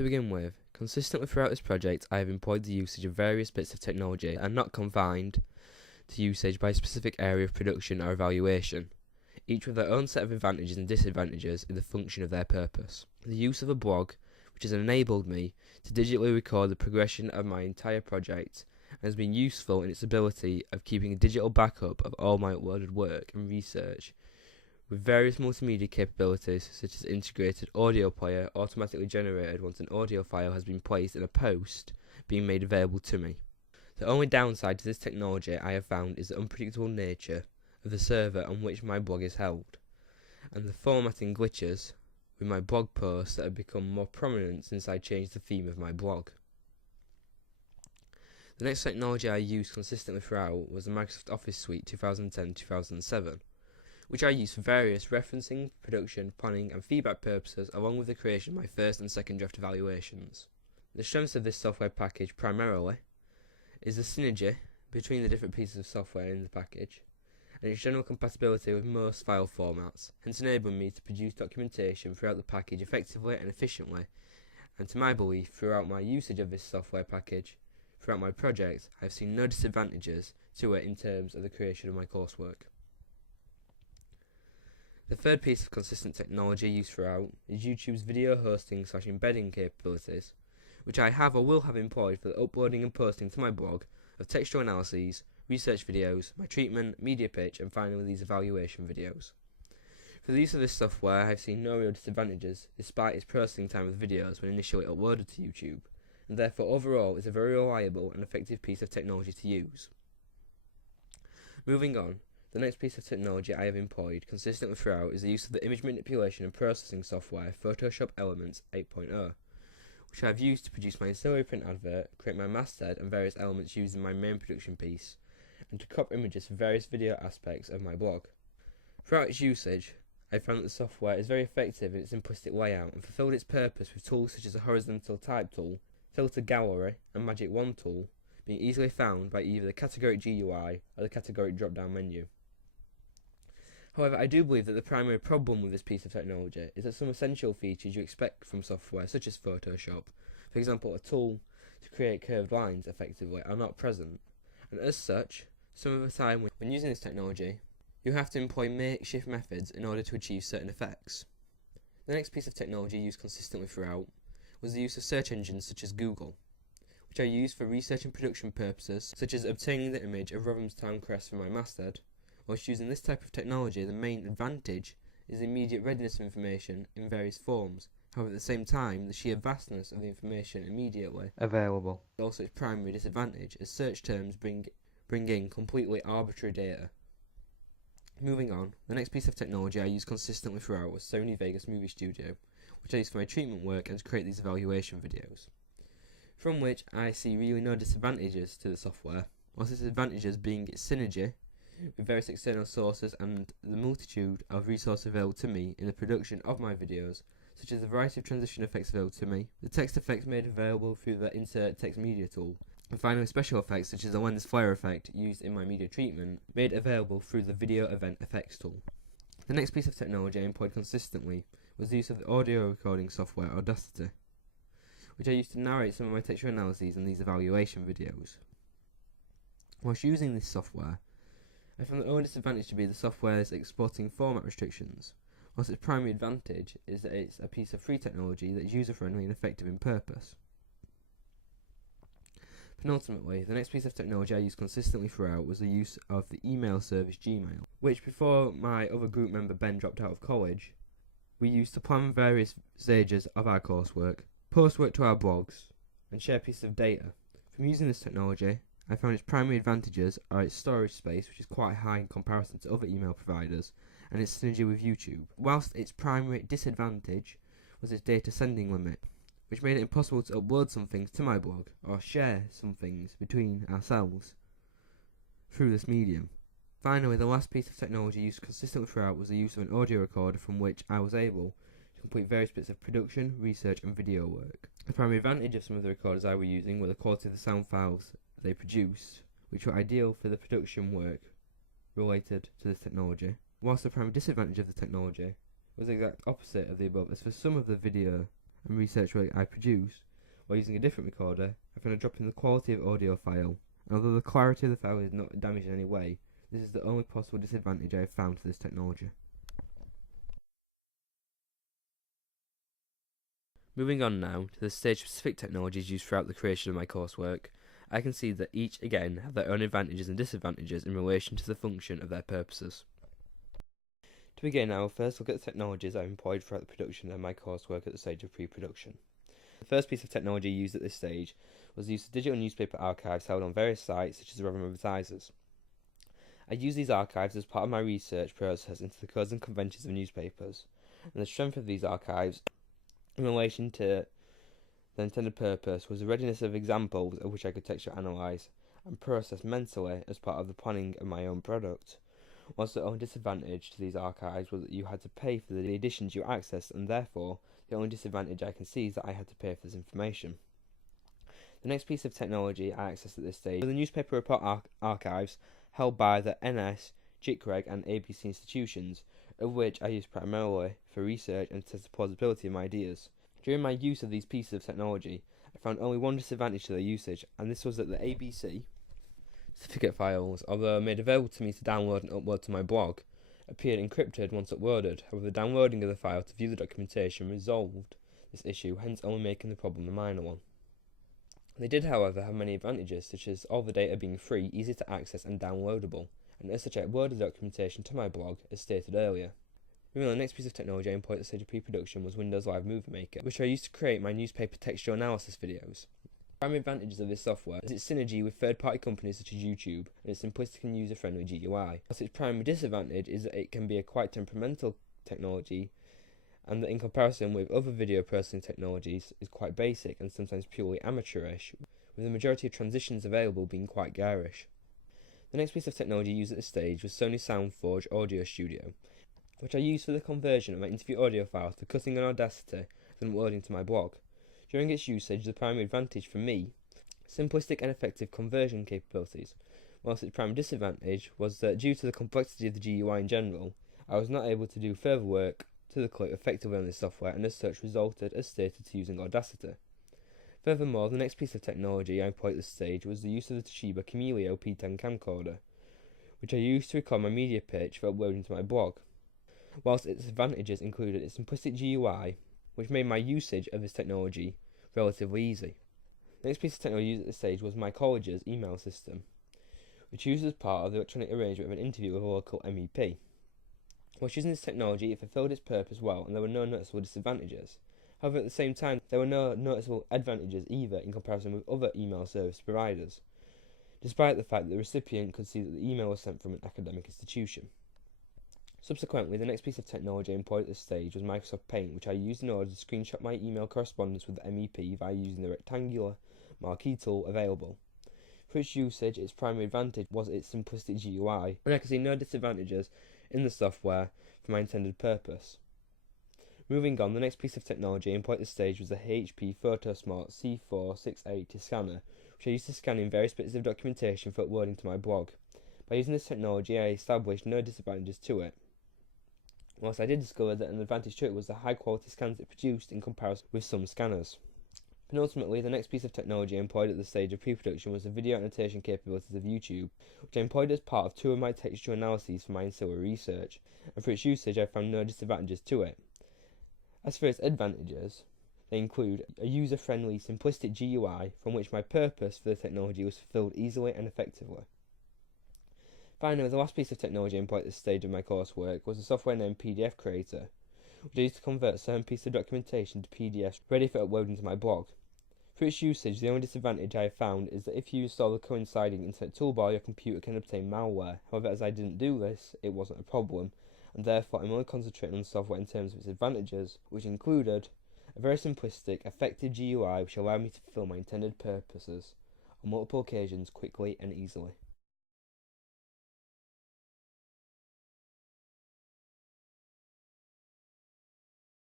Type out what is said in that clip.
To begin with, consistently throughout this project I have employed the usage of various bits of technology and not confined to usage by a specific area of production or evaluation, each with their own set of advantages and disadvantages in the function of their purpose. The use of a blog, which has enabled me to digitally record the progression of my entire project, and has been useful in its ability of keeping a digital backup of all my uploaded work and research, with various multimedia capabilities such as integrated audio player automatically generated once an audio file has been placed in a post being made available to me. The only downside to this technology I have found is the unpredictable nature of the server on which my blog is held, and the formatting glitches with my blog posts that have become more prominent since I changed the theme of my blog. The next technology I used consistently throughout was the Microsoft Office Suite 2010-2007, which I used for various referencing, production, planning and feedback purposes, along with the creation of my first and second draft evaluations. The strengths of this software package primarily is the synergy between the different pieces of software in the package, and its general compatibility with most file formats, hence enabling me to produce documentation throughout the package effectively and efficiently, and to my belief, throughout my usage of this software package, throughout my project, I have seen no disadvantages to it in terms of the creation of my coursework. The third piece of consistent technology used throughout is YouTube's video hosting / embedding capabilities, which I have or will have employed for the uploading and posting to my blog of textual analyses, research videos, my treatment, media pitch, and finally these evaluation videos. For the use of this software, I have seen no real disadvantages despite its processing time of videos when initially uploaded to YouTube, and therefore overall is a very reliable and effective piece of technology to use. Moving on, the next piece of technology I have employed consistently throughout is the use of the image manipulation and processing software Photoshop Elements 8.0, which I have used to produce my ancillary print advert, create my masthead and various elements used in my main production piece, and to crop images for various video aspects of my blog. Throughout its usage, I have found that the software is very effective in its simplistic layout and fulfilled its purpose with tools such as the horizontal type tool, filter gallery and magic wand tool being easily found by either the categoric GUI or the categoric drop-down menu. However, I do believe that the primary problem with this piece of technology is that some essential features you expect from software such as Photoshop, for example a tool to create curved lines effectively, are not present, and as such, some of the time when using this technology, you have to employ makeshift methods in order to achieve certain effects. The next piece of technology used consistently throughout was the use of search engines such as Google, which I used for research and production purposes such as obtaining the image of Rotham's town crest for my masthead. Whilst using this type of technology, the main advantage is the immediate readiness of information in various forms. However, at the same time, the sheer vastness of the information immediately available is also its primary disadvantage, as search terms bring in completely arbitrary data. Moving on, the next piece of technology I used consistently throughout was Sony Vegas Movie Studio, which I used for my treatment work and to create these evaluation videos, from which I see really no disadvantages to the software, whilst its advantages being its synergy with various external sources and the multitude of resources available to me in the production of my videos, such as the variety of transition effects available to me, the text effects made available through the insert text media tool, and finally special effects such as the lens flare effect used in my media treatment, made available through the video event effects tool. The next piece of technology I employed consistently was the use of the audio recording software Audacity, which I used to narrate some of my textual analyses in these evaluation videos. Whilst using this software, I found the only disadvantage to be the software's exporting format restrictions, whilst its primary advantage is that it's a piece of free technology that is user-friendly and effective in purpose. Penultimately, the next piece of technology I used consistently throughout was the use of the email service Gmail, which before my other group member Ben dropped out of college, we used to plan various stages of our coursework, post work to our blogs, and share pieces of data. From using this technology, I found its primary advantages are its storage space, which is quite high in comparison to other email providers, and its synergy with YouTube, whilst its primary disadvantage was its data sending limit, which made it impossible to upload some things to my blog or share some things between ourselves through this medium. Finally, the last piece of technology used consistently throughout was the use of an audio recorder from which I was able to complete various bits of production, research and video work. The primary advantage of some of the recorders I were using were the quality of the sound files they produced, which were ideal for the production work related to this technology, whilst the primary disadvantage of the technology was the exact opposite of the above, as for some of the video and research work I produce, while using a different recorder, I found a drop in the quality of audio file, and although the clarity of the file is not damaged in any way, this is the only possible disadvantage I have found to this technology. Moving on now to the stage-specific technologies used throughout the creation of my coursework, I can see that each again have their own advantages and disadvantages in relation to the function of their purposes. To begin, I will first look at the technologies I have employed throughout the production of my coursework at the stage of pre-production. The first piece of technology used at this stage was the use of digital newspaper archives held on various sites such as the Rotherham Advertisers. I used these archives as part of my research process into the codes and conventions of newspapers, and the strength of these archives in relation to the intended purpose was the readiness of examples of which I could textually analyse and process mentally as part of the planning of my own product. Whilst the only disadvantage to these archives was that you had to pay for the editions you accessed, and therefore the only disadvantage I can see is that I had to pay for this information. The next piece of technology I accessed at this stage were the newspaper report archives held by the NS, JITREG and ABC institutions, of which I used primarily for research and to test the plausibility of my ideas. During my use of these pieces of technology, I found only one disadvantage to their usage, and this was that the ABC certificate files, although made available to me to download and upload to my blog, appeared encrypted once uploaded. However, the downloading of the file to view the documentation resolved this issue, hence only making the problem a minor one. They did, however, have many advantages, such as all the data being free, easy to access and downloadable, and as such I uploaded the documentation to my blog, as stated earlier. Moving on, the next piece of technology I employed at the stage of pre-production was Windows Live Movie Maker, which I used to create my newspaper textual analysis videos. The primary advantages of this software is its synergy with third-party companies such as YouTube and its simplistic and user-friendly GUI. Whilst its primary disadvantage is that it can be a quite temperamental technology, and that in comparison with other video processing technologies is quite basic and sometimes purely amateurish, with the majority of transitions available being quite garish. The next piece of technology used at this stage was Sony SoundForge Audio Studio, which I used for the conversion of my interview audio files for cutting on Audacity and uploading to my blog. During its usage, the primary advantage for me, simplistic and effective conversion capabilities, whilst its primary disadvantage was that due to the complexity of the GUI in general, I was not able to do further work to the clip effectively on this software, and as such resulted as stated to using Audacity. Furthermore, the next piece of technology I employed at this stage was the use of the Toshiba Camilio P10 camcorder, which I used to record my media pitch for uploading to my blog. Whilst its advantages included its simplistic GUI, which made my usage of this technology relatively easy. The next piece of technology used at this stage was my college's email system, which used as part of the electronic arrangement of an interview with a local MEP. Whilst using this technology, it fulfilled its purpose well, and there were no noticeable disadvantages. However, at the same time, there were no noticeable advantages either in comparison with other email service providers, despite the fact that the recipient could see that the email was sent from an academic institution. Subsequently, the next piece of technology employed at this stage was Microsoft Paint, which I used in order to screenshot my email correspondence with the MEP via using the rectangular marquee tool available. For its usage, its primary advantage was its simplistic GUI, and I could see no disadvantages in the software for my intended purpose. Moving on, the next piece of technology employed at this stage was the HP PhotoSmart C4 680 scanner, which I used to scan in various bits of documentation for uploading to my blog. By using this technology, I established no disadvantages to it. Whilst I did discover that an advantage to it was the high quality scans it produced in comparison with some scanners. Penultimately, the next piece of technology I employed at the stage of pre-production was the video annotation capabilities of YouTube, which I employed as part of two of my textual analyses for my ancillary research, and for its usage I found no disadvantages to it. As for its advantages, they include a user-friendly, simplistic GUI from which my purpose for the technology was fulfilled easily and effectively. Finally, the last piece of technology I employed at this stage of my coursework was a software named PDF Creator, which I used to convert certain pieces of documentation to PDFs ready for uploading to my blog. For its usage, the only disadvantage I have found is that if you install the coinciding internet toolbar, your computer can obtain malware. However, as I didn't do this, it wasn't a problem, and therefore I'm only concentrating on the software in terms of its advantages, which included a very simplistic, effective GUI which allowed me to fulfill my intended purposes on multiple occasions quickly and easily.